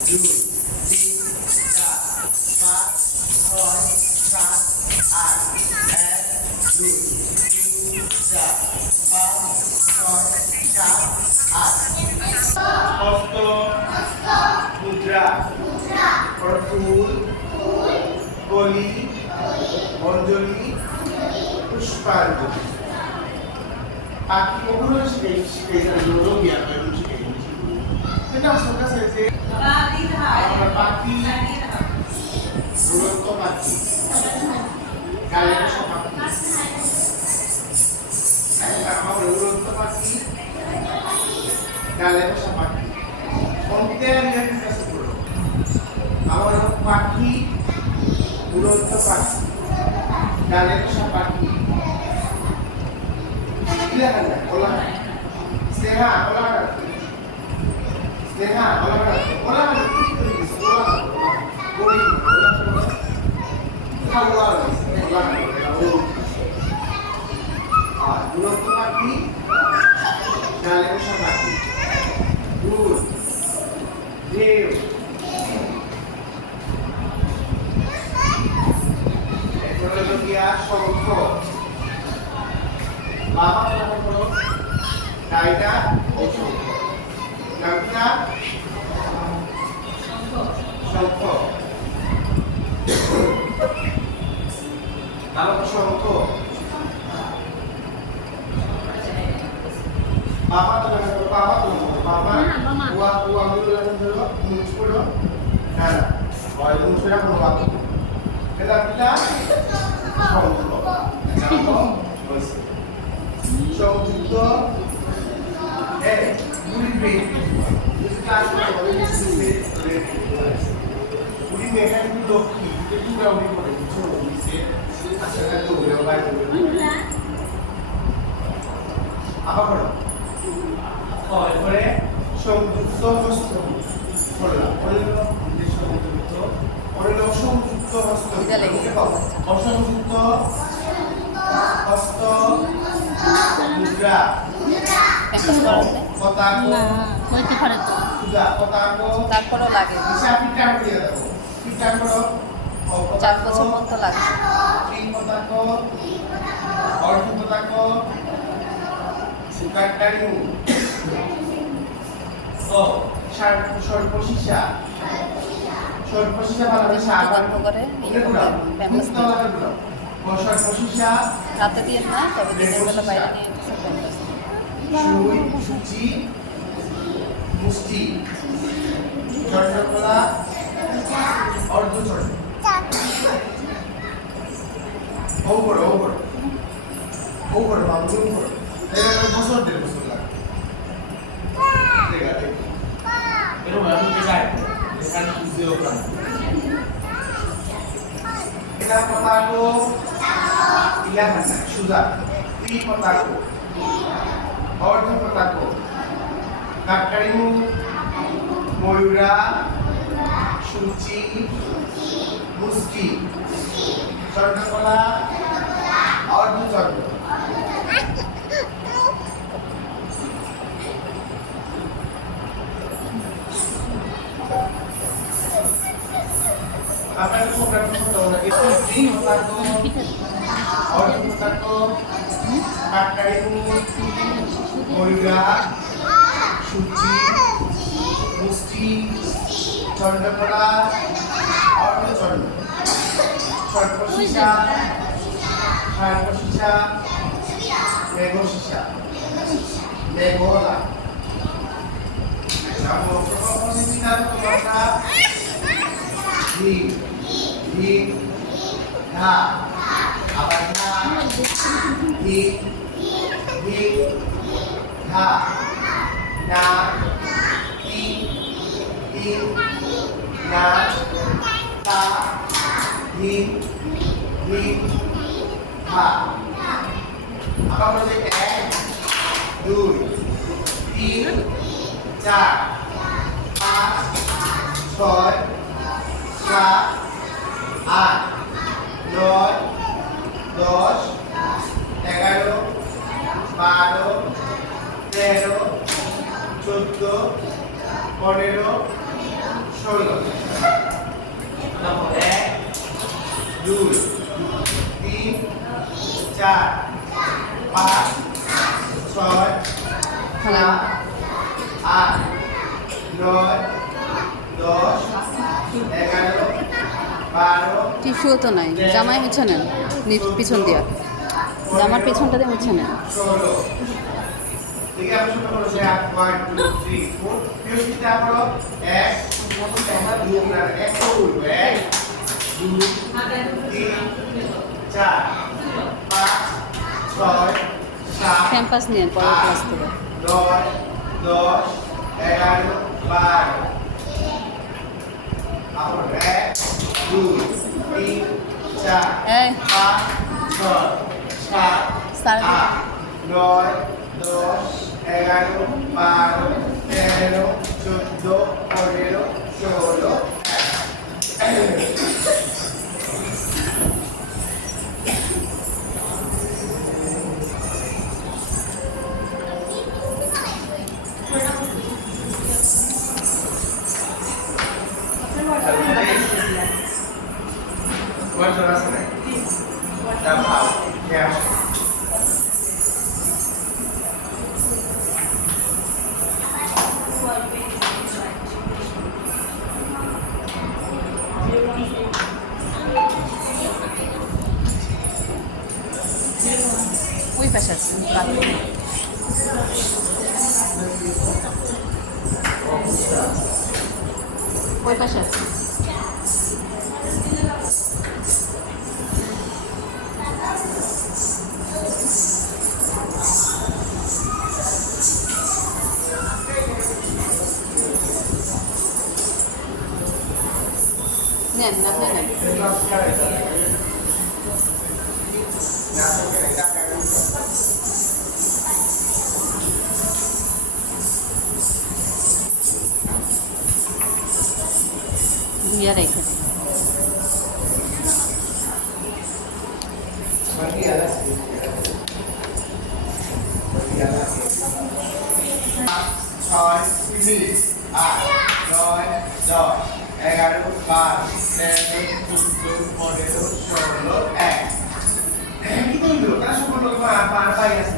দুই তিন চার পাঁচ ছয় সাত আট এক দুই তিন চার পাঁচ ছয় সাত আট হস্ত মুদ্রা ফুল কলি অঞ্জলি পুষ্পাঞ্জলি পাখি কখনো শিখেছিলাম জ্ঞান শিখেছি এটা আসল কাছে যে আমরা পাখি উড়ন্ত পাখি গায়ের পাখি আমার উড়ন্ত পাখি গালের পাখি কমতে কাছে পড়ো আমার পাখি উড়ন্ত পাখি গালের পাখি OLA Sneha OLA Sneha OLA OLA গরি খাওয়া ওলা আর উড়ন্ত পাখি গালের পাখি দূর ঢেউ শঙ্খ বাবা করো ডাইনা ও শঙ্খ নামটা শঙ্খ বাবা শঙ্খ বাবা তো বাবা তো বাবা উয়া উয়া গুলো ধরো মুছ পড়ো না না ওই মুছ পড়া কোনো বাবা এটা পিতা শঙ্খ সংযুক্ত বুড়ি মেয়ে ক্লাস করে বুড়ি মেয়েটা কিন্তু লক্ষ্মী একটু রাউন্ডিং করে কিছু দিচ্ছে আসলে তো ওরা বাইরে আবার এরপরে সংযুক্ত হস্ত করলাম সংযুক্ত অসংযুক্ত হস্ত অসংযুক্ত হস্ত মুদ্রা পতাকা হইতে পারে তো পতাকা তারপরও লাগে হিসাব পিটার দিয়ে দাও পিটার করো 4 বছর মতো লাগে তিন পতাকা অর্ধ পতাকা সুকাটারি ও সর্বশিষা ভালোভাবে গল্প করে সর্বশিষা রাতে দিয়ে না তবে দিনের বেলা বাইরে নিয়ে সূচি মুষ্টি চন্দ্রকলা অর্ধচন্দ্র ওপর বাবু ওপর এটা বছর দেড় বছর লাগে ঠিক আছে এরকম আমি দেখাই এখানে খুঁজে ওখানে এটা পতাকো ইলাকানা সুজা ত্রি পতাকো অর্ধ পতাকো কাকটারিমু ময়ূরা সূচি মুষ্টি চন্দ্রকলা অর্ধচন্দ্র আপনাদের প্রোগ্রাম করতে হবে ত্রি পতাকো অর্ধ পতাকো কাকটারিমু ময়ূরা সূচি মুষ্টি চন্দ্রকলা অর্ধচন্দ্র সর্বশিষা মেঘশিষা মেঘলা ধা আবার ধা ধা না না তা ধা আবার বলছে 1 2 3 4 5 6 7 8 9 10 11 12 13 14 15 ষোলো। তারপর এক, দুই, তিন, চার, পাঁচ, ছয়, হ্যালো। সাত, আট, নয়, 10, 11, 12, টিস্যুও তো নাই, জামাই মুছে নেন পিছন দিয়া, জামার পিছনটা দিয়ে মুছে নেন। 16। দেখি আমি শুরু করবো যে 1 2 3 4 পিওসিটা করো 1 2 1 করব 1 2 3 4 5 6 7 ক্যাম্পাস নিয়ে পরের ক্লাস থেকে। 9 10 11 12 আবার 1 2 3 4 এই 5 6 7 সাড়ে 8 9 10 11 12 13 14 15 16 ¿Cuánto vas a hacer? Tapado. Ya. ওই পাশে আছে বাথরুম। ওই পাশে আছে। নেন না নেন। ধুইয়া রেখে দিন। ছয় তিরিশ আট নয় দশ এগারো বারো তেরো 14 15 16 1 কি করলো তারা সকল লোক পার পাই আছে